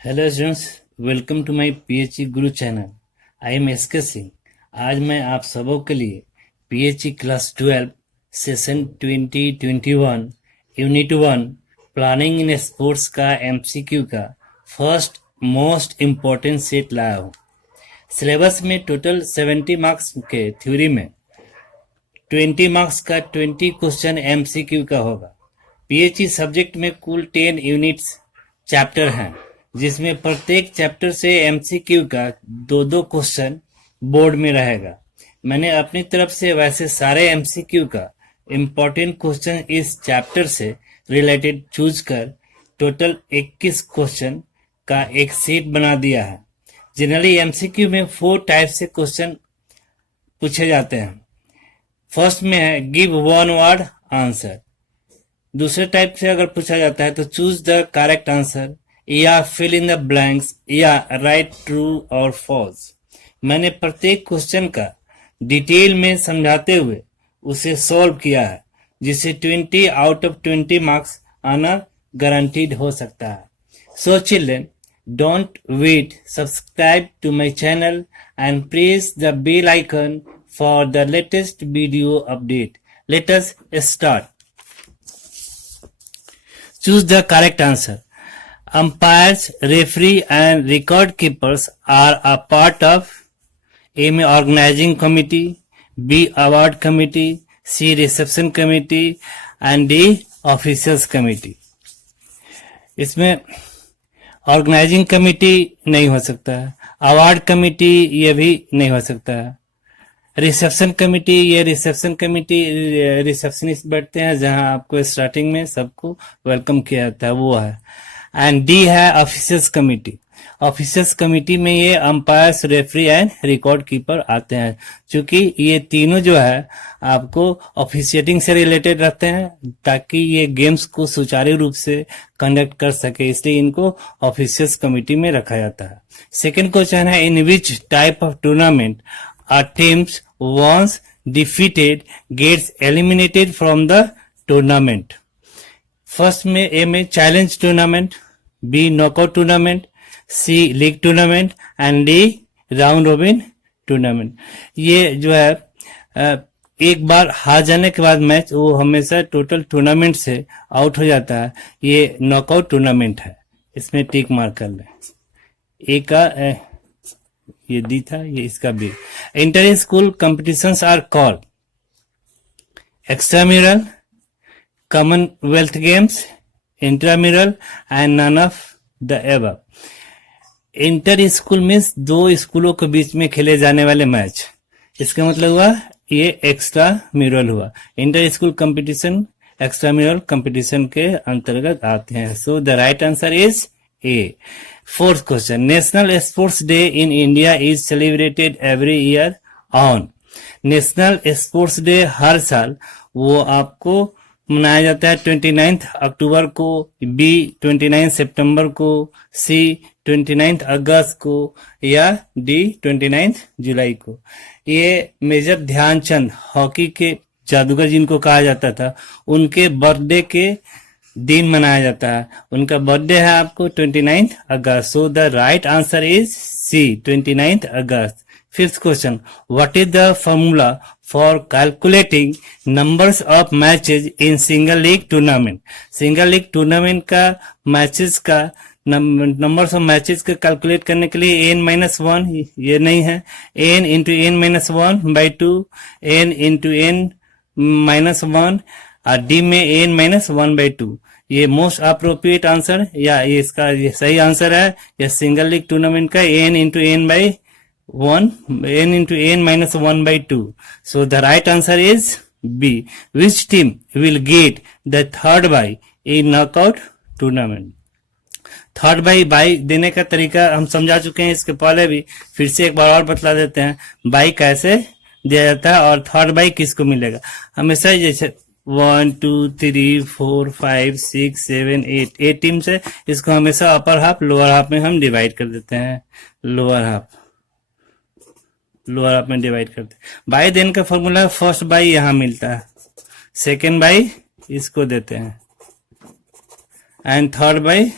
Hello students, welcome to my PHE Guru channel. I am SK Singh. आज मैं आप सबों के लिए PHE class 12 session 2021 unit 1 planning in sports का एमसीक्यू का फर्स्ट मोस्ट इम्पोर्टेंट सेट लाया हूँ। सिलेबस में टोटल 70 मार्क्स के थ्योरी में 20 मार्क्स का 20 क्वेश्चन एमसीक्यू का होगा। पीएचई सब्जेक्ट में कुल 10 यूनिट्स चैप्टर हैं, जिसमें प्रत्येक चैप्टर से एमसीक्यू का दो दो क्वेश्चन बोर्ड में रहेगा। मैंने अपनी तरफ से वैसे सारे एमसीक्यू का इम्पोर्टेंट क्वेश्चन इस चैप्टर से रिलेटेड चूज कर टोटल 21 क्वेश्चन का एक सेट बना दिया है। जनरली एमसीक्यू में 4 टाइप से क्वेश्चन पूछे जाते हैं। फर्स्ट में है गिव वन वर्ड आंसर। दूसरे टाइप से अगर पूछा जाता है तो चूज द करेक्ट आंसर या फिल इन द ब्लैंक्स या राइट ट्रू और फॉल्स। मैंने प्रत्येक क्वेश्चन का डिटेल में समझाते हुए उसे सॉल्व किया है, जिससे 20 आउट ऑफ 20 मार्क्स आना गारंटीड हो सकता है। So children, don't wait, subscribe to my channel and press the bell icon for the latest video update. Let us start. Choose the correct answer. Umpires, referee and record keepers are a part of A. Organizing committee, B. Award committee, C. Reception committee and D. Officials committee. इसमें organising committee नहीं हो सकता है, award committee ये भी नहीं हो सकता है, रिसेप्शन कमेटी ये रिसेप्शन कमेटी रिसेप्शनिस्ट बैठते हैं जहां आपको स्टार्टिंग में सबको वेलकम किया जाता है, वो है। एंड डी है ऑफिसर्स कमेटी। ऑफिसर्स कमेटी में ये umpires, referee and record keeper आते हैं। क्योंकि ये तीनों जो है आपको ऑफिशिएटिंग से रिलेटेड रहते हैं ताकि ये गेम्स को सुचारू रूप से कंडक्ट कर सके, इसलिए इनको ऑफिसर्स कमेटी में रखा जाता है। सेकेंड क्वेश्चन है in which type of tournament a teams once defeated gets eliminated from the tournament. First में ए में challenge tournament, B knockout tournament, C league tournament and D round robin tournament. ये जो है एक बार हार जाने के बाद मैच वो हमेशा टोटल टूर्नामेंट से आउट हो जाता है। ये नॉकआउट टूर्नामेंट है, इसमें टिक मार्क कर लें। ए का ये डी था, ये इसका B. Inter school competitions are called extramural, Commonwealth games, intramural and none of the above. Inter school means दो स्कूलों के बीच में खेले जाने वाले मैच, इसका मतलब हुआ ये एक्स्ट्रा म्यूरल हुआ। Inter school competition extramural competition के अंतर्गत आते हैं। So the right answer is A. Fourth question, national sports day in India is celebrated every year on. National sports day हर साल वो आपको मनाया जाता है 29 अक्टूबर को, बी 29 सितंबर को, सी 29 अगस्त को या डी 29 जुलाई को। ये मेजर ध्यानचंद हॉकी के जादूगर जिनको कहा जाता था, उनके बर्थडे के दिन मनाया जाता है। उनका बर्थडे है आपको 29 अगस्त। So the right answer is C 29 August. Fifth question, what is the formula for calculating numbers of matches in single league tournament. Single league tournament का मैचेस का नंबर्स ऑफ मैचेस का कैलकुलेट करने के लिए n-1 ये नहीं है, n into n-1/2, n into n-1 और डी में n-1/2। ये मोस्ट अप्रोप्रिएट आंसर या ये इसका ये सही आंसर है। या सिंगल लीग टूर्नामेंट का n into n-1/2। So the right answer is B. Which team will get the third bye in knockout tournament. Third bye देने का तरीका हम समझा चुके हैं इसके पहले भी, फिर से एक बार और बतला देते हैं बाई कैसे दिया जाता है और थर्ड बाई किसको मिलेगा। हमेशा जैसे 1 2 3 4 5 6 7 8 टीम्स है, इसको हमेशा अपर हाफ लोअर हाफ में हम डिवाइड कर देते हैं। लोअर हाफ में डिवाइड करते हैं। बाई देने का फॉर्मूला फर्स्ट बाई यहां मिलता है, सेकेंड बाई इसको देते हैं एंड थर्ड बाई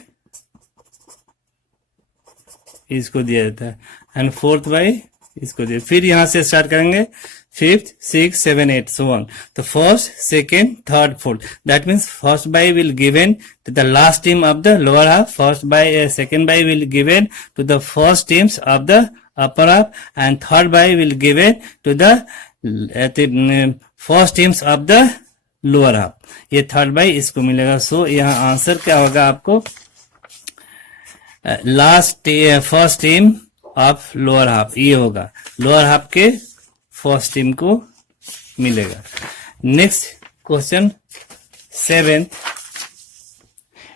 इसको दिया जाता है एंड फोर्थ बाई इसको दिया। फिर यहां से स्टार्ट करेंगे fifth, six, seven, eight, so on. तो first, second, third, fourth, that means first bye will given to the last team of the lower half, first bye second bye will given to the first teams of the upper half and third by will given to the first teams of the lower half। ये third by इसको मिलेगा। सो यहाँ answer क्या होगा आपको, last first team of lower half, ये होगा lower half के फर्स्ट टीम को मिलेगा। Next question 7,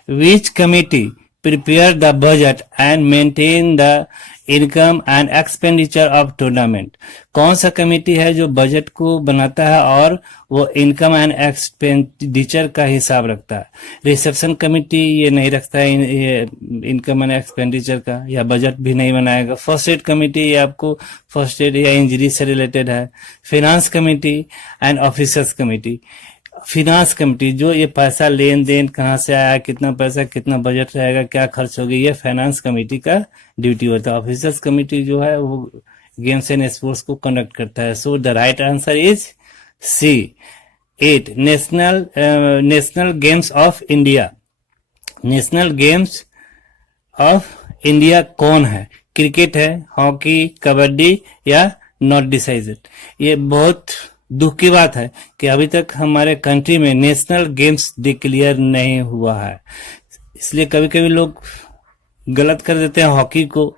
which committee prepare the budget and maintain the income and expenditure of tournament. कौन सा कमेटी है जो बजट को बनाता है और वो इनकम एंड एक्सपेंडिचर का हिसाब रखता है। रिसेप्शन कमेटी ये नहीं रखता है ये इनकम एंड एक्सपेंडिचर का, या बजट भी नहीं बनाएगा। फर्स्ट एड कमेटी ये आपको फर्स्ट एड या इंजरी से रिलेटेड है। Finance committee and officers committee. Finance committee जो ये पैसा लेन देन कहाँ से आया, कितना पैसा, कितना बजट रहेगा, क्या खर्च होगी, ये फाइनेंस कमेटी का ड्यूटी होता है। ऑफिसर्स कमेटी जो है वो गेम्स एंड स्पोर्ट्स को कंडक्ट करता है। So the right answer is C 8, national games of India. National games of India कौन है? क्रिकेट है, हॉकी, कबड्डी या नॉट डिसाइडेड। ये बहुत दुख की बात है कि अभी तक हमारे कंट्री में नेशनल गेम्स डिक्लेयर नहीं हुआ है। इसलिए कभी कभी लोग गलत कर देते हैं, हॉकी को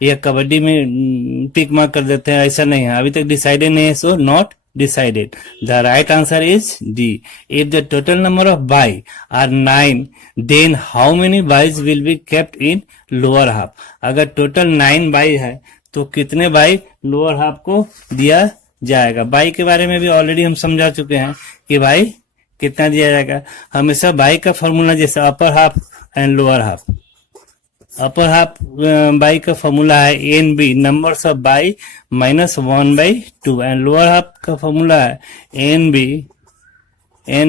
या कबड्डी में टिक मार्क कर देते हैं। ऐसा नहीं है, अभी तक डिसाइडेड नहीं है, so not decided. The right answer is D. If the total number of bye are 9 then how many byes will be kept in lower half. अगर टोटल 9 बाई है तो कितने बाई लोअर हाफ को दिया जाएगा। By के बारे में भी ऑलरेडी हम समझा चुके हैं कि बाई कितना दिया जाएगा। हमेशा बाई का फॉर्मूला जैसे upper half and lower half, upper half bye का फॉर्मूला है N B numbers of bye -1/2 and lower half का फॉर्मूला है एन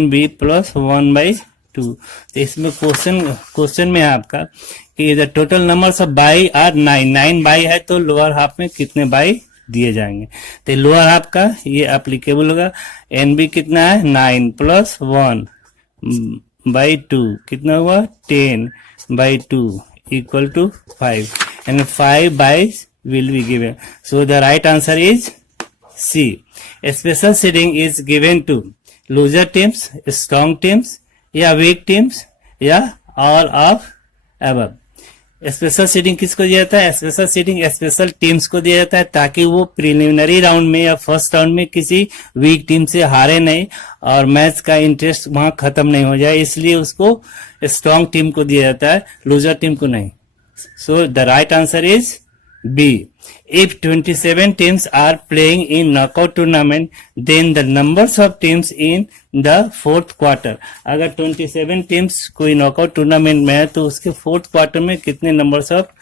बी प्लस 1/2। तो इसमें क्वेश्चन में है आपका कि the total numbers of bye are 9 bye है तो लोअर हाफ में कितने बाई दिए जाएंगे। तो लोअर हाफ का ये एप्लीकेबल होगा। एन बी कितना है 9 प्लस 1/2 कितना हुआ 10/2 equal to 5 and 5 byes will be given. So the right answer is C. Special seeding is given to loser teams, strong teams या वीक टीम्स या all of above. Special seeding किसको दिया जाता है? स्पेशल सीडिंग स्पेशल टीम्स को दिया जाता है ताकि वो प्रिलिमिनरी राउंड में या फर्स्ट राउंड में किसी वीक टीम से हारे नहीं और मैच का इंटरेस्ट वहां खत्म नहीं हो जाए, इसलिए उसको स्ट्रॉन्ग टीम को दिया जाता है, लूजर टीम को नहीं। So the right answer is B. If 27 teams are playing in knockout tournament, then the numbers of teams in the fourth quarter। अगर 27 टीम्स कोई नॉकआउट टूर्नामेंट में है तो उसके फोर्थ क्वार्टर में कितने नंबर्स ऑफ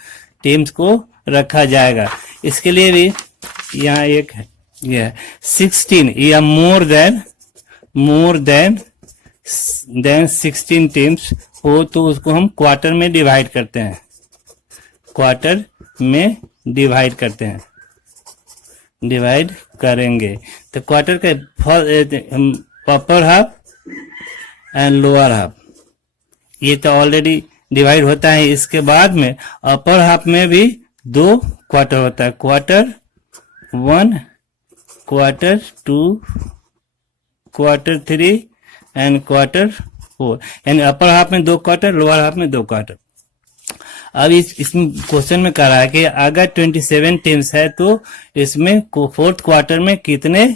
टीम्स को रखा जाएगा। इसके लिए भी यहाँ एक है, यह 16 या मोर देन 16 टीम्स हो तो उसको हम क्वार्टर में डिवाइड करते हैं, क्वार्टर में डिवाइड करते हैं, डिवाइड करेंगे। तो क्वार्टर का अपर हाफ एंड लोअर हाफ ये तो ऑलरेडी डिवाइड होता है। इसके बाद में अपर हाफ में भी 2 क्वार्टर होता है, quarter 1, quarter 2, quarter 3 and quarter 4। यानी अपर हाफ में 2 क्वार्टर, लोअर हाफ में 2 क्वार्टर। अब इसमें क्वेश्चन में कह रहा है कि अगर 27 टीम्स है तो इसमें फोर्थ क्वार्टर में कितने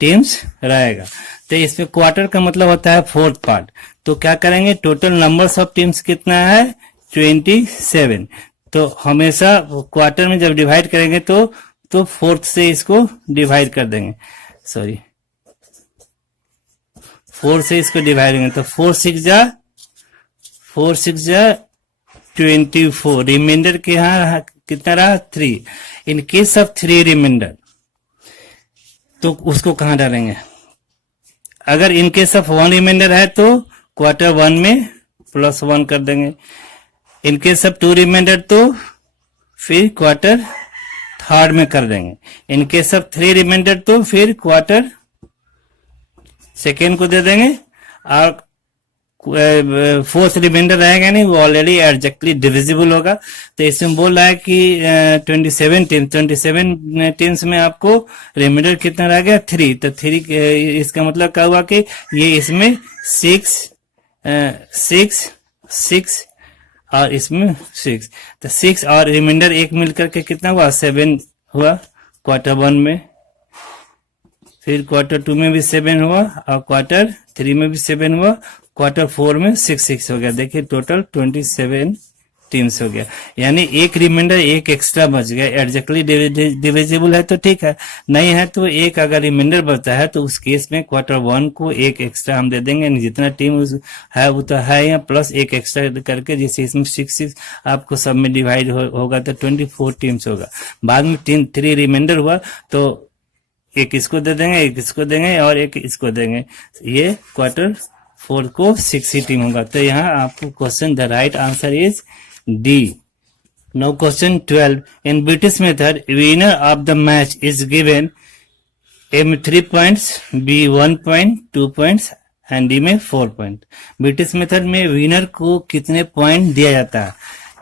टीम्स रहेगा। तो इसमें क्वार्टर का मतलब होता है फोर्थ पार्ट। तो क्या करेंगे, टोटल नंबर्स ऑफ टीम्स कितना है 27। तो हमेशा क्वार्टर में जब डिवाइड करेंगे तो फोर्थ से इसको डिवाइड कर देंगे, सॉरी 4 से इसको डिवाइड करेंगे तो 4 6 जा 24। रिमाइंडर के यहाँ कितना रहा 3। इन केस ऑफ 3 रिमाइंडर तो उसको कहां डालेंगे। अगर इन केस ऑफ 1 रिमाइंडर है तो क्वार्टर 1 में +1 कर देंगे। इन केस ऑफ 2 रिमाइंडर तो फिर क्वार्टर थर्ड में कर देंगे। इन केस ऑफ 3 रिमाइंडर तो फिर क्वार्टर सेकेंड को दे देंगे, और फोर्थ रिमाइंडर रहेगा नहीं, वो ऑलरेडी एग्जैक्टली डिविजिबल होगा। तो इसमें बोल रहा है कि 27 टीम्स में आपको रिमाइंडर कितना रह गया, 3। तो 3 इसका मतलब क्या हुआ कि ये इसमें 6 और इसमें 6, तो 6 और रिमाइंडर एक मिलकर के कितना हुआ, 7 हुआ क्वार्टर 1 में। फिर क्वार्टर 2 में भी 7 हुआ, और क्वार्टर 3 में भी 7 हुआ, क्वार्टर 4 में 6 हो गया। देखिए टोटल 27 टीम्स हो गया, यानी एक रिमाइंडर एक एक्स्ट्रा बच गया। एग्जैक्टली डिविजिबल है तो ठीक है, नहीं है तो एक अगर रिमाइंडर बचता है तो उस केस में क्वार्टर 1 को एक एक्स्ट्रा हम दे देंगे। जितना टीम है वो तो है या प्लस एक एक्स्ट्रा करके, जैसे इसमें 6 आपको सब में डिवाइड होगा तो 24 टीम्स होगा। बाद में 3 रिमाइंडर हुआ तो एक इसको दे देंगे, एक इसको देंगे और एक इसको देंगे। ये क्वार्टर 4 को 6 टीम होगा। तो यहाँ आपको question the right answer is D. Now question 12, in British method winner of the match is given A में 3 points, B 1 point, 2 points and D में 4 पॉइंट। ब्रिटिश मेथड में विनर को कितने पॉइंट दिया जाता है,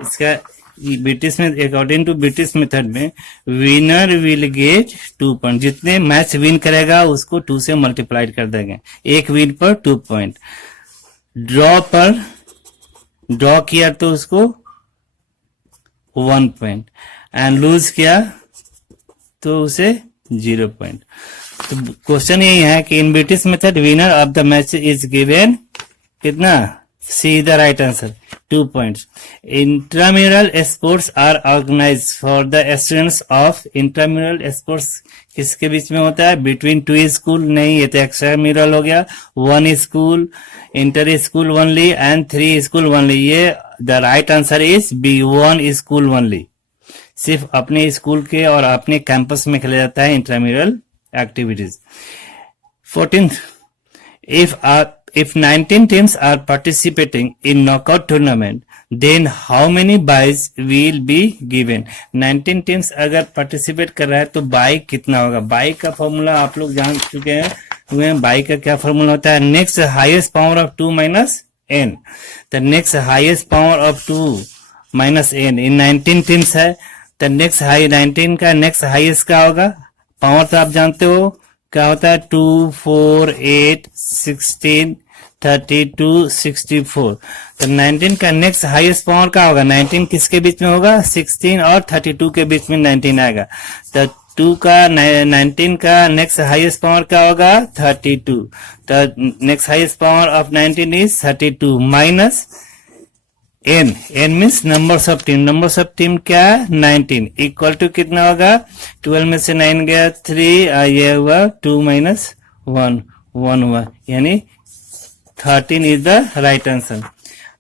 इसका ब्रिटिश में अकॉर्डिंग टू ब्रिटिश मेथड में विनर विल गेट 2 पॉइंट। जितने मैच विन करेगा उसको 2 से मल्टीप्लाइड कर देंगे, एक विन पर 2 पॉइंट। ड्रॉ किया तो उसको 1 पॉइंट, एंड लूज किया तो उसे 0 पॉइंट। तो क्वेश्चन यही है कि in British method winner of the match is given कितना, C the right answer 2 points. Intramural sports are organized for the students of intramural sports किसके बीच में होता है, बिटवीन 2 स्कूल नहीं, ये तो एक्स्ट्राम्यूरल हो गया। 1 school, inter school only and 3 school only. ये the right answer is B 1 school only. सिर्फ अपने स्कूल के और अपने कैंपस में खेला जाता है intramural activities. 14th, if 19 teams are participating in knockout tournament, then how many byes will be given? 19 teams अगर participate कर रहा है तो बाई कितना होगा। बाई का फॉर्मूला आप लोग जान चुके हैं, बाई का क्या फॉर्मूला होता है, next highest power of 2 minus N. तो next highest power of 2 minus N, इन 19 टीम्स है तो नेक्स्ट 19 का नेक्स्ट हाईएस्ट क्या होगा, पावर तो आप जानते हो क्या होता है, 2 4 8 16 32 64। तो 19 का नेक्स्ट हाईएस्ट पावर क्या होगा, 19 किसके बीच में होगा, 16 और 32 के बीच में 19 आएगा। तो 19 का नेक्स्ट हाईएस्ट पावर क्या होगा, 32। तो next highest power of 19 is 32 minus n means numbers of team क्या है, 19 इक्वल टू कितना होगा, 12 में से 9 गया 3, ये हुआ 2 माइनस 1 हुआ, यानी 13 इज द राइट आंसर।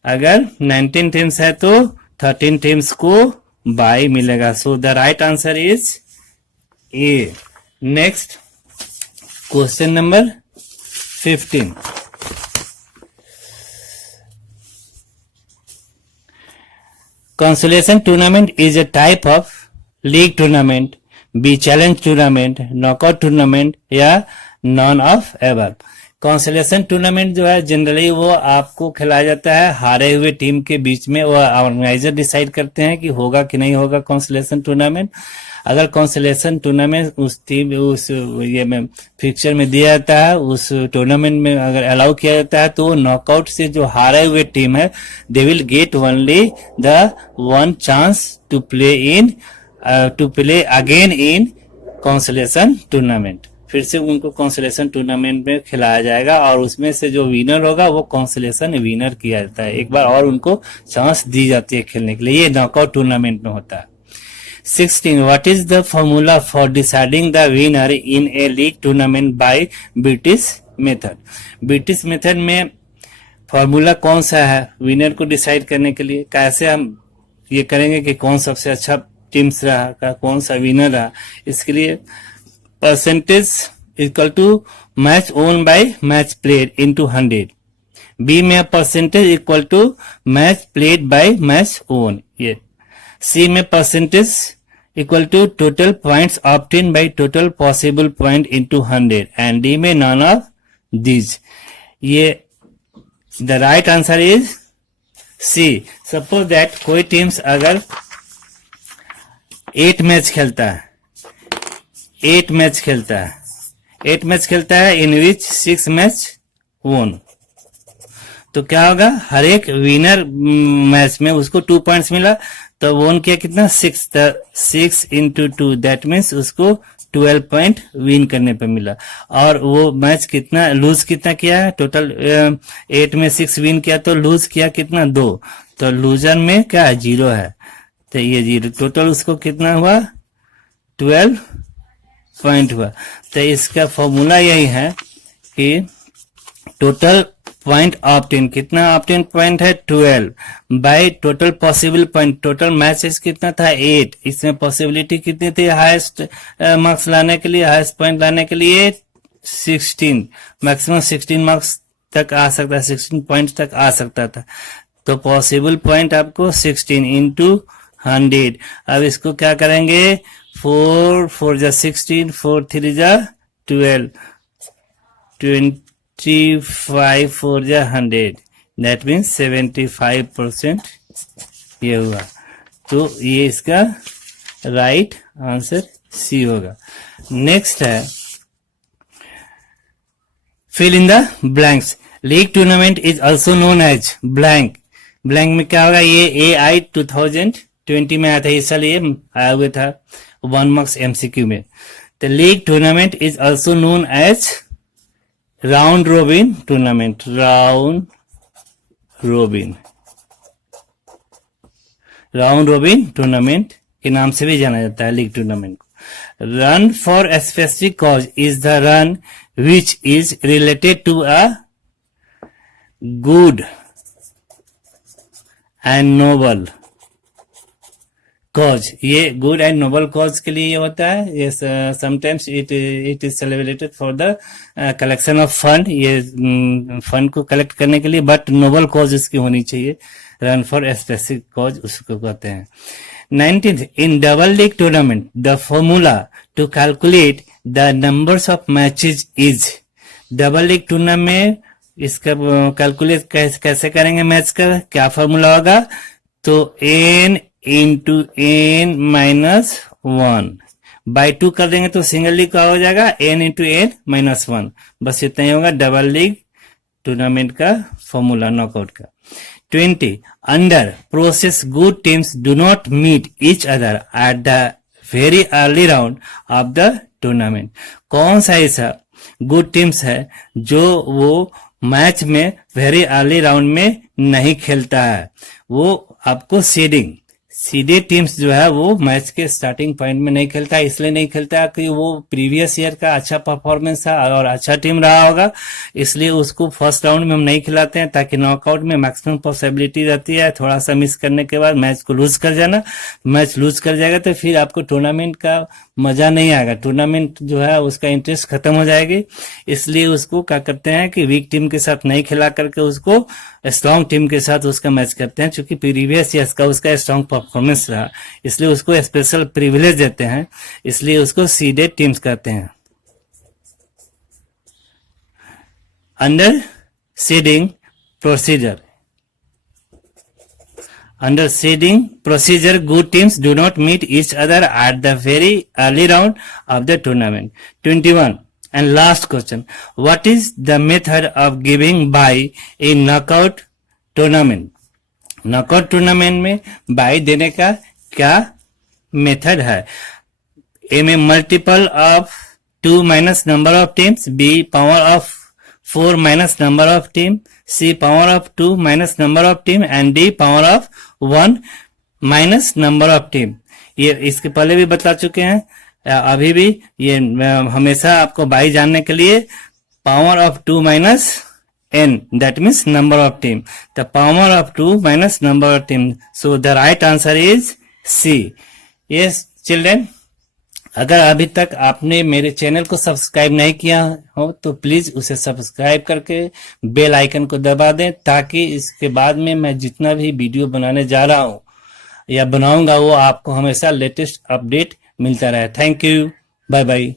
अगर 19 टीम्स है तो 13 टीम्स को बाई मिलेगा। सो the right answer is A. Next question number 15, consolation tournament is a type of league tournament, B challenge tournament, knockout tournament या none of ever। Consolation tournament जो है generally वो आपको खिलाया जाता है हारे हुए टीम के बीच में, वो ऑर्गेनाइजर डिसाइड करते हैं कि होगा कि नहीं होगा कॉन्सोलेशन टूर्नामेंट। अगर कॉन्सोलेशन टूर्नामेंट उस टीम उस ये में फिक्चर में दिया जाता है, उस टूर्नामेंट में अगर अलाउ किया जाता है तो नॉकआउट से जो हारे हुए टीम है they will get only the 1 chance to play again in consolation tournament. फिर से उनको कॉन्सोलेशन टूर्नामेंट में खिलाया जाएगा और उसमें से जो विनर होगा वो कॉन्सोलेशन विनर किया जाता है, एक बार और उनको चांस दी जाती है खेलने के लिए। ये नॉकआउट टूर्नामेंट में होता है। 16, what is the formula for deciding the winner in a league tournament by British method? British method में फॉर्मूला कौन सा है विनर को डिसाइड करने के लिए, कैसे हम ये करेंगे कि कौन सबसे अच्छा टीम्स रहा, कौन सा विनर रहा। इसके लिए percentage equal to match won by match played into 100। B में percentage equal to match played by match won. ये सी में percentage equal to total points obtain by total possible point into 100 and D में none of these. ये the right answer is C. Suppose that कोई teams अगर 8 match खेलता है, 8 match खेलता है इन विच 6 मैच वोन, तो क्या होगा, हर एक विनर मैच में उसको 2 पॉइंट्स मिला, तो वोन किया कितना 6 इंटू 2 दैट मीन्स उसको 12 पॉइंट विन करने पे मिला. और वो मैच कितना लूज कितना किया है, टोटल 8 में 6 विन किया तो लूज किया कितना 2, तो लूजर में क्या है 0 है, तो ये 0 टोटल उसको कितना हुआ 12 पॉइंट हुआ. तो इसका फॉर्मूला यही है कि टोटल पॉइंट ऑब्टेन, कितना ऑब्टेन पॉइंट है 12 bye total possible point, total matches कितना था 8, इसमें पॉसिबिलिटी कितनी थी हाईएस्ट मार्क्स लाने के लिए, हाईएस्ट पॉइंट लाने के लिए 16, मैक्सिमम 16 मार्क्स तक आ सकता है, 16 पॉइंट तक आ सकता था. तो पॉसिबल पॉइंट आपको 16 इंटू 100. अब इसको क्या करेंगे, 4 4 जा 16, 4 3 जा 12, 25 4 जा 100, दैट मीन्स 75% ये हुआ. तो ये इसका राइट आंसर सी होगा. नेक्स्ट है fill in the blanks. League tournament is also known as blank. Blank में क्या होगा, ये AI 2020 में आया था, इस साल ये आया हुआ था 1 मार्क्स MCQ में. तो league tournament is also known as round robin tournament. Round robin tournament के नाम से भी जाना जाता है लीग टूर्नामेंट को. Run for a specific cause is the run which is related to a good and noble cause. ये good and noble cause के लिए ये होता है. ये sometimes it is celebrated for the collection of fund, ये fund को collect करने के लिए, बट नोबल कॉज इसकी होनी चाहिए. Run for a specific cause उसको कहते हैं. 19th in double league tournament the formula to calculate the numbers of matches is. Double league tournament इसका कैलकुलेट कैसे करेंगे, मैच का क्या फॉर्मूला होगा, तो n into n minus 1 by 2 कर देंगे तो सिंगल लीग का हो जाएगा n इंटू n माइनस 1. बस इतना ही होगा डबल लीग टूर्नामेंट का फॉर्मूला नॉकआउट का. 20 under process good teams do not meet each other at the very early round of the tournament. कौन सा ऐसा गुड टीम्स है जो वो मैच में वेरी अर्ली राउंड में नहीं खेलता है, वो आपको सीधे टीम्स जो है वो मैच के स्टार्टिंग पॉइंट में नहीं खेलता है. इसलिए नहीं खेलता है कि वो प्रीवियस ईयर का अच्छा परफॉर्मेंस है और अच्छा टीम रहा होगा, इसलिए उसको फर्स्ट राउंड में हम नहीं खिलाते हैं, ताकि नॉकआउट में मैक्सिमम पॉसिबिलिटी रहती है थोड़ा सा मिस करने के बाद मैच को लूज कर जाना. मैच लूज कर जाएगा तो फिर आपको टूर्नामेंट का मजा नहीं आएगा, टूर्नामेंट जो है उसका इंटरेस्ट खत्म हो जाएगी. इसलिए उसको क्या करते हैं कि वीक टीम के साथ नहीं खिला करके उसको स्ट्रॉन्ग टीम के साथ उसका मैच करते हैं, क्योंकि प्रीवियस ईयर का उसका स्ट्रॉन्ग परफॉर्मेंस रहा, इसलिए उसको स्पेशल प्रिविलेज देते हैं, इसलिए उसको सीडेड टीम्स कहते हैं. Under seeding procedure. Under seeding procedure, good teams do not meet each other at the very early round of the tournament. 21 and last question. What is the method of giving bye in knockout tournament? Knockout tournament में bye देने का क्या method है? A में multiple of 2 minus number of teams, B power of 4 minus number of team, C power of 2 minus number of team and D power of 1 minus number of team. ये इसके पहले भी बता चुके हैं, अभी भी ये हमेशा आपको बाई जानने के लिए power of 2 minus n, that means number of team. The power of 2 minus number of team. So the right answer is C. Yes children, अगर अभी तक आपने मेरे चैनल को सब्सक्राइब नहीं किया हो तो प्लीज उसे सब्सक्राइब करके बेल आइकन को दबा दें, ताकि इसके बाद में मैं जितना भी वीडियो बनाने जा रहा हूं या बनाऊंगा वो आपको हमेशा लेटेस्ट अपडेट मिलता रहे। Thank you, bye bye.